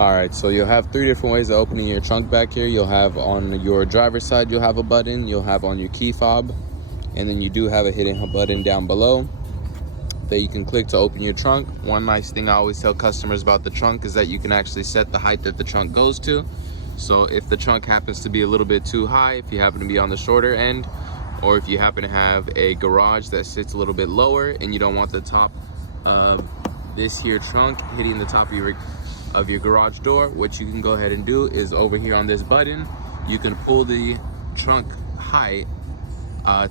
All right, so you'll have three different ways of opening your trunk back here. You'll have on your driver's side, you'll have a button. You'll have on your key fob, and then you do have a hidden button down below that you can click to open your trunk. One nice thing I always tell customers about the trunk is that you can actually set the height that the trunk goes to. So if the trunk happens to be a little bit too high, if you happen to be on the shorter end, or if you happen to have a garage that sits a little bit lower and you don't want the top of this here trunk hitting the top of your garage door, what you can go ahead and do is over here on this button, you can pull the trunk height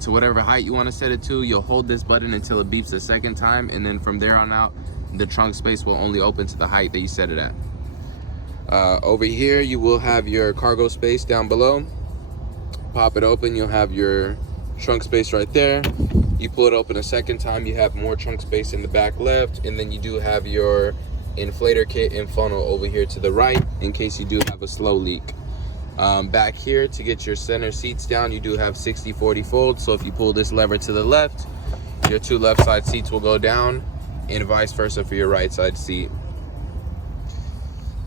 to whatever height you want to set it to. You'll hold this button until it beeps a second time, and then from there on out, the trunk space will only open to the height that you set it at. Over here, you will have your cargo space down below. Pop it open, you'll have your trunk space right there. You pull it open a second time, you have more trunk space in the back left, and then you do have your inflator kit and funnel over here to the right in case you do have a slow leak. Back here, to get your center seats down, you do have 60-40 fold. So if you pull this lever to the left, your two left side seats will go down, and vice versa for your right side seat.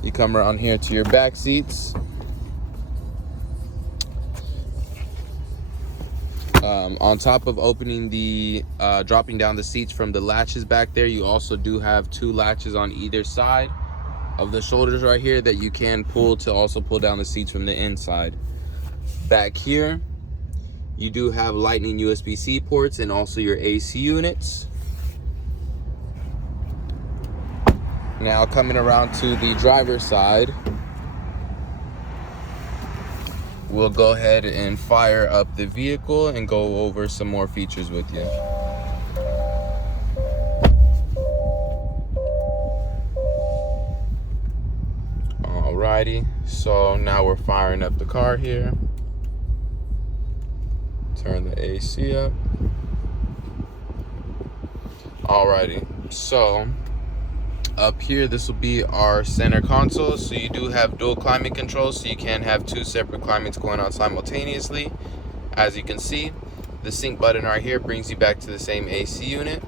You come around here to your back seats. On top of opening the dropping down the seats from the latches back there, you also do have two latches on either side of the shoulders right here that you can pull to also pull down the seats from the inside. Back here, you do have Lightning USB-C ports and also your AC units. Now coming around to the driver's side, we'll go ahead and fire up the vehicle and go over some more features with you. Alrighty, so now we're firing up the car here. Turn the AC up. Alrighty, so up here, this will be our center console. So you do have dual climate control, so you can have two separate climates going on simultaneously. As you can see, the sync button right here brings you back to the same AC unit.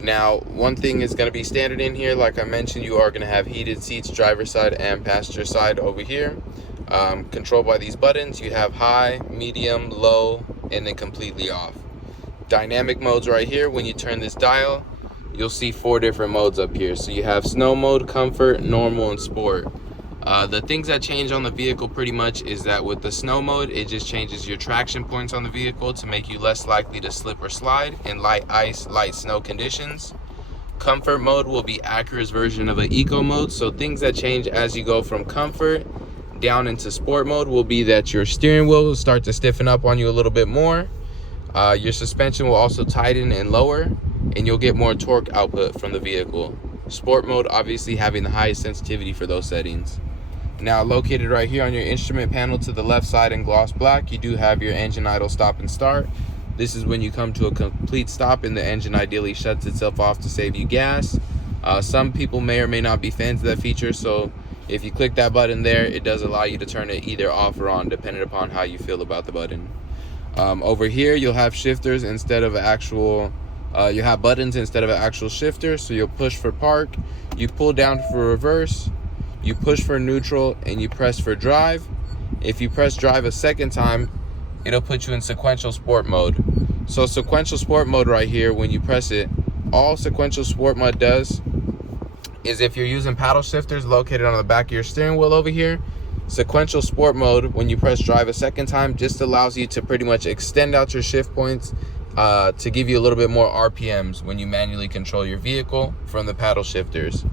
Now, one thing is going to be standard in here. Like I mentioned, you are going to have heated seats, driver's side and passenger side over here. Controlled by these buttons, you have high, medium, low, and then completely off. Dynamic modes right here. When you turn this dial, you'll see 4 different modes up here. So you have snow mode, comfort, normal, and sport. The things that change on the vehicle pretty much is that with the snow mode, it just changes your traction points on the vehicle to make you less likely to slip or slide in light ice, light snow conditions. Comfort mode will be Acura's version of an eco mode. So things that change as you go from comfort down into sport mode will be that your steering wheel will start to stiffen up on you a little bit more. Your suspension will also tighten and lower, and you'll get more torque output from the vehicle. Sport mode obviously having the highest sensitivity for those settings. Now located right here on your instrument panel to the left side in gloss black, you do have your engine idle, stop, and start. This is when you come to a complete stop and the engine ideally shuts itself off to save you gas. Some people may or may not be fans of that feature, so if you click that button there, it does allow you to turn it either off or on depending upon how you feel about the button. Over here, you'll have shifters instead of actual, you have buttons instead of an actual shifter. So you'll push for park, you pull down for reverse, you push for neutral, and you press for drive. If you press drive a second time, it'll put you in sequential sport mode. So sequential sport mode right here, when you press it, all sequential sport mode does is if you're using paddle shifters located on the back of your steering wheel over here, sequential sport mode, when you press drive a second time, just allows you to pretty much extend out your shift points to give you a little bit more RPMs when you manually control your vehicle from the paddle shifters.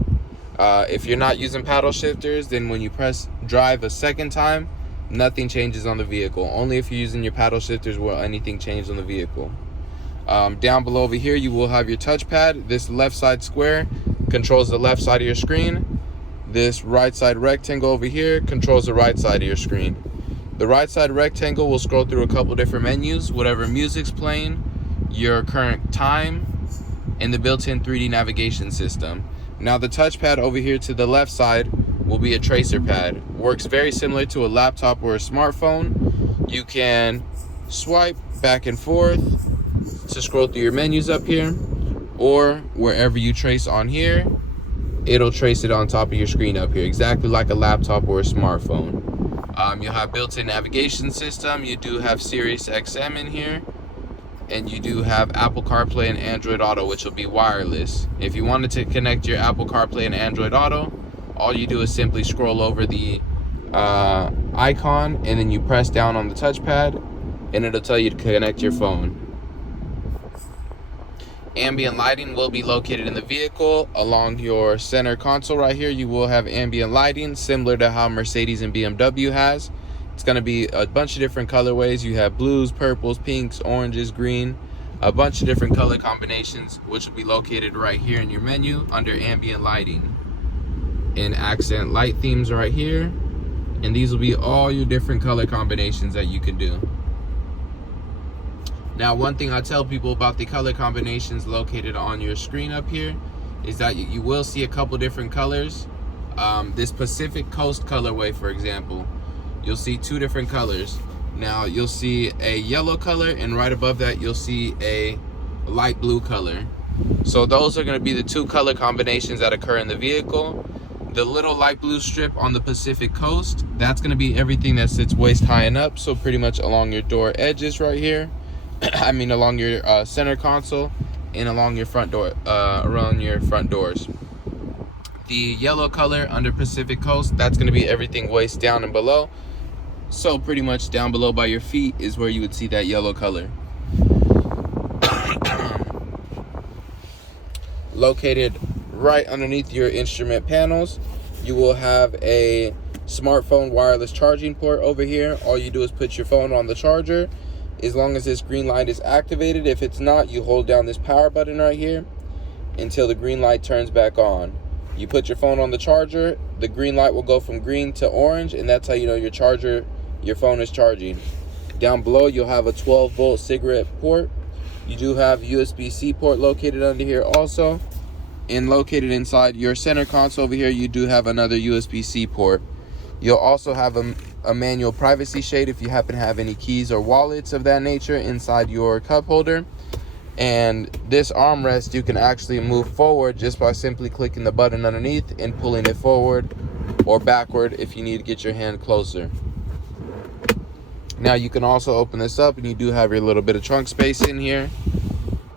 If you're not using paddle shifters, then when you press drive a second time, nothing changes on the vehicle. Only if you're using your paddle shifters will anything change on the vehicle. Down below over here, you will have your touchpad. This left side square controls the left side of your screen. This right side rectangle over here controls the right side of your screen. The right side rectangle will scroll through a couple different menus, whatever music's playing, your current time, and the built-in 3D navigation system. Now the touchpad over here to the left side will be a tracer pad. Works very similar to a laptop or a smartphone. You can swipe back and forth to scroll through your menus up here, or wherever you trace on here, it'll trace it on top of your screen up here, exactly like a laptop or a smartphone. You'll have built-in navigation system. You do have Sirius XM in here, and you do have Apple CarPlay and Android Auto, which will be wireless. If you wanted to connect your Apple CarPlay and Android Auto, all you do is simply scroll over the icon, and then you press down on the touchpad, and it'll tell you to connect your phone. Ambient lighting will be located in the vehicle along your center console right here. You will have ambient lighting similar to how Mercedes and BMW has. It's going to be a bunch of different colorways. You have blues, purples, pinks, oranges, green, a bunch of different color combinations, which will be located right here in your menu under ambient lighting. And accent light themes right here. And these will be all your different color combinations that you can do. Now, one thing I tell people about the color combinations located on your screen up here is that you will see a couple different colors. This Pacific Coast colorway, for example, you'll see two different colors. Now, you'll see a yellow color, and right above that, you'll see a light blue color. So those are going to be the two color combinations that occur in the vehicle. The little light blue strip on the Pacific Coast, that's going to be everything that sits waist high and up, so pretty much along your door edges right here. I mean along your center console and along your front door, around your front doors. The yellow color under Pacific Coast, that's going to be everything waist down and below. So pretty much down below by your feet is where you would see that yellow color. Located right underneath your instrument panels, you will have a smartphone wireless charging port over here. All you do is put your phone on the charger. As long as this green light is activated. If it's not, you hold down this power button right here until the green light turns back on. You put your phone on the charger, the green light will go from green to orange, and that's how you know your phone is charging. Down below, you'll have a 12-volt cigarette port. You do have USB-C port located under here also. And located inside your center console over here, you do have another USB-C port. You'll also have a manual privacy shade if you happen to have any keys or wallets of that nature inside your cup holder. And this armrest you can actually move forward just by simply clicking the button underneath and pulling it forward or backward if you need to get your hand closer. Now you can also open this up, and you do have your little bit of trunk space in here.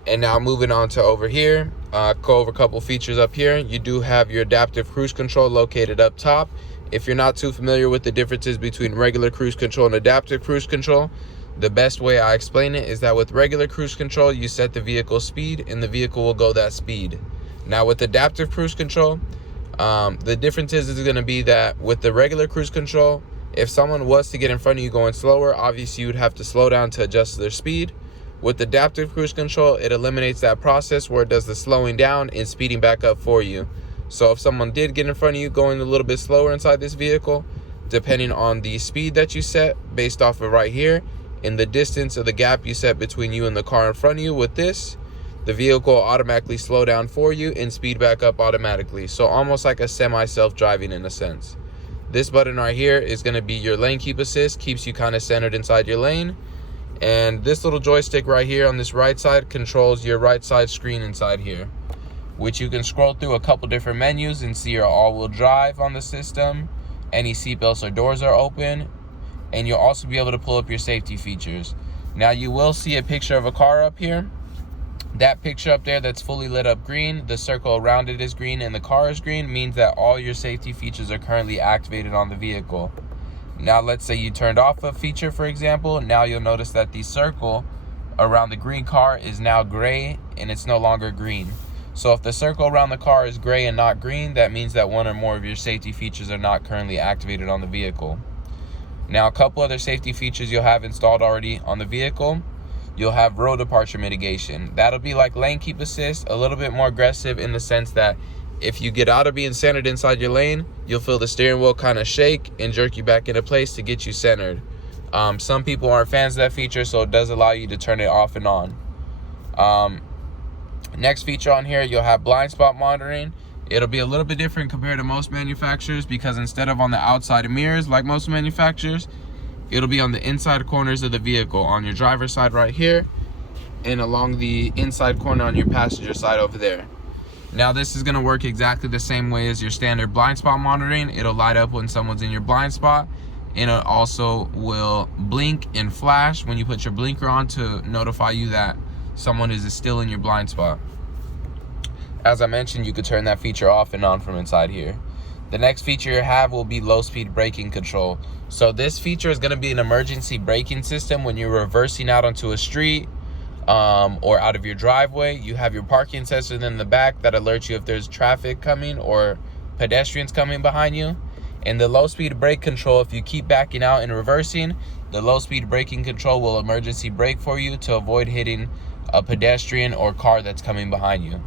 And now moving on to over here, go over a couple features up here. You do have your adaptive cruise control located up top. If you're not too familiar with the differences between regular cruise control and adaptive cruise control, the best way I explain it is that with regular cruise control, you set the vehicle speed and the vehicle will go that speed. Now with adaptive cruise control, the difference is going to be that with the regular cruise control, if someone was to get in front of you going slower, obviously you would have to slow down to adjust their speed. With adaptive cruise control, it eliminates that process where it does the slowing down and speeding back up for you. So if someone did get in front of you going a little bit slower inside this vehicle, depending on the speed that you set based off of right here and the distance of the gap you set between you and the car in front of you, with this, the vehicle will automatically slow down for you and speed back up automatically. So almost like a semi-self-driving in a sense. This button right here is going to be your lane keep assist, keeps you kind of centered inside your lane. And this little joystick right here on this right side controls your right side screen inside here, which you can scroll through a couple different menus and see your all-wheel drive on the system, any seatbelts or doors are open, and you'll also be able to pull up your safety features. Now you will see a picture of a car up here. That picture up there that's fully lit up green, the circle around it is green, and the car is green, means that all your safety features are currently activated on the vehicle. Now let's say you turned off a feature, for example. Now you'll notice that the circle around the green car is now gray and it's no longer green. So if the circle around the car is gray and not green, that means that one or more of your safety features are not currently activated on the vehicle. Now, a couple other safety features you'll have installed already on the vehicle. You'll have road departure mitigation. That'll be like lane keep assist, a little bit more aggressive in the sense that if you get out of being centered inside your lane, you'll feel the steering wheel kind of shake and jerk you back into place to get you centered. Some people aren't fans of that feature, so it does allow you to turn it off and on. Next feature on here, you'll have blind spot monitoring. It'll be a little bit different compared to most manufacturers because instead of on the outside mirrors like most manufacturers, it'll be on the inside corners of the vehicle, on your driver's side right here and along the inside corner on your passenger side over there. Now this is going to work exactly the same way as your standard blind spot monitoring. It'll light up when someone's in your blind spot, and it also will blink and flash when you put your blinker on to notify you that someone is still in your blind spot. As I mentioned, you could turn that feature off and on from inside here. The next feature you have will be low speed braking control. So this feature is going to be an emergency braking system when you're reversing out onto a street or out of your driveway. You have your parking sensor in the back that alerts you if there's traffic coming or pedestrians coming behind you. And the low speed brake control, if you keep backing out and reversing, the low speed braking control will emergency brake for you to avoid hitting a pedestrian or car that's coming behind you.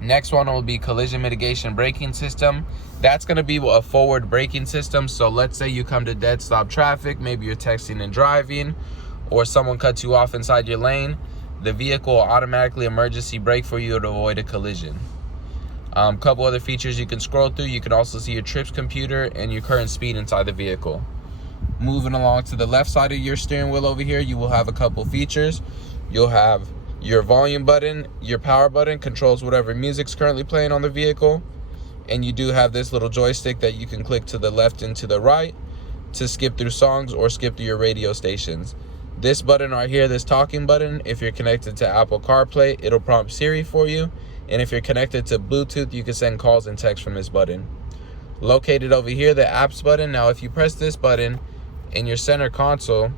Next one will be collision mitigation braking system. That's going to be a forward braking system. So let's say you come to dead stop traffic, maybe you're texting and driving, or someone cuts you off inside your lane. The vehicle will automatically emergency brake for you to avoid a collision. Couple other features you can scroll through. You can also see your trips computer and your current speed inside the vehicle. Moving along to the left side of your steering wheel over here, you will have a couple features. You'll have your volume button. Your power button controls whatever music's currently playing on the vehicle. And you do have this little joystick that you can click to the left and to the right to skip through songs or skip through your radio stations. This button right here, this talking button, if you're connected to Apple CarPlay, it'll prompt Siri for you. And if you're connected to Bluetooth, you can send calls and texts from this button. Located over here, the apps button. Now, if you press this button in your center console,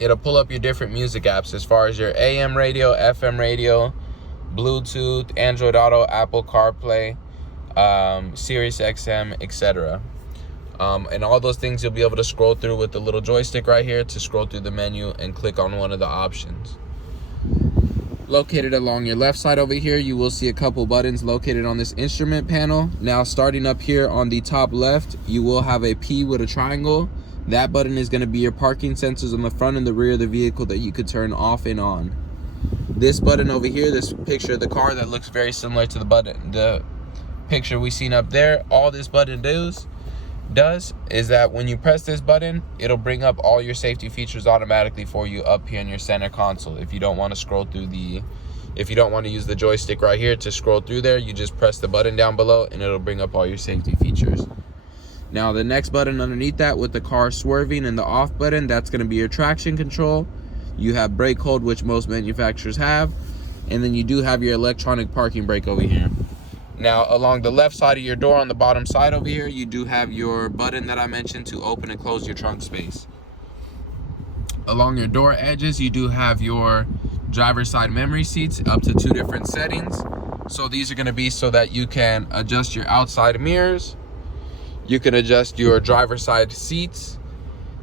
it'll pull up your different music apps as far as your AM radio, FM radio, Bluetooth, Android Auto, Apple CarPlay, Sirius XM, etc. And all those things you'll be able to scroll through with the little joystick right here to scroll through the menu and click on one of the options. Located along your left side over here, you will see a couple buttons located on this instrument panel. Now, starting up here on the top left, you will have a P with a triangle. That button is going to be your parking sensors on the front and the rear of the vehicle that you could turn off and on. This button over here, this picture of the car that looks very similar to the picture we seen up there, all this button does is that when you press this button, it'll bring up all your safety features automatically for you up here in your center console. If you don't want to scroll through if you don't want to use the joystick right here to scroll through there, you just press the button down below and it'll bring up all your safety features. Now, the next button underneath that with the car swerving and the off button, that's going to be your traction control. You have brake hold, which most manufacturers have, and then you do have your electronic parking brake over here. Now, along the left side of your door on the bottom side over here, you do have your button that I mentioned to open and close your trunk space. Along your door edges, you do have your driver's side memory seats up to 2 different settings. So these are going to be so that you can adjust your outside mirrors. You can adjust your driver's side seats.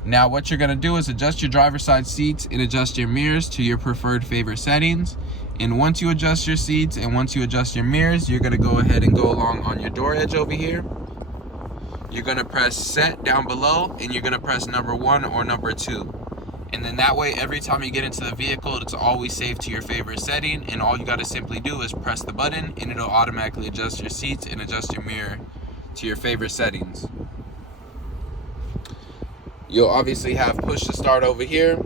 Now, what you're going to do is adjust your driver's side seats and adjust your mirrors to your preferred favorite settings. And once you adjust your seats and once you adjust your mirrors, you're going to go ahead and go along on your door edge over here. You're going to press set down below and you're going to press number 1 or number 2. And then that way, every time you get into the vehicle, it's always saved to your favorite setting. And all you got to simply do is press the button and it'll automatically adjust your seats and adjust your mirror to your favorite settings. You'll obviously have push to start over here.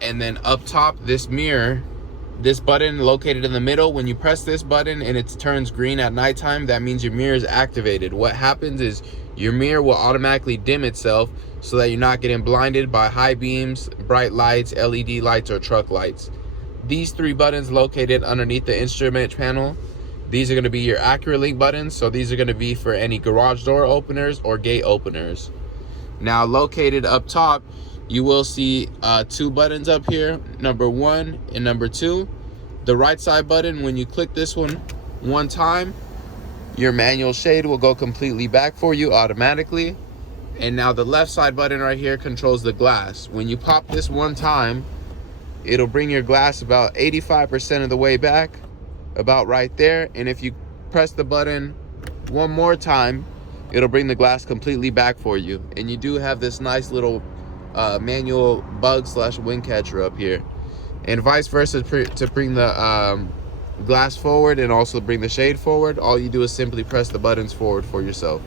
And then up top, this mirror, this button located in the middle, when you press this button and it turns green at nighttime, that means your mirror is activated. What happens is your mirror will automatically dim itself so that you're not getting blinded by high beams, bright lights, LED lights, or truck lights. These 3 buttons located underneath the instrument panel, these are going to be your Acura Link buttons. So these are going to be for any garage door openers or gate openers. Now, located up top, you will see 2 buttons up here, number 1 and number 2. The right side button, when you click this one time, your manual shade will go completely back for you automatically. And now the left side button right here controls the glass. When you pop this one time, it'll bring your glass about 85% of the way back, about right there. And if you press the button one more time, it'll bring the glass completely back for you. And you do have this nice little manual bug/wind catcher up here, and vice versa to bring the glass forward and also bring the shade forward. All you do is simply press the buttons forward for yourself.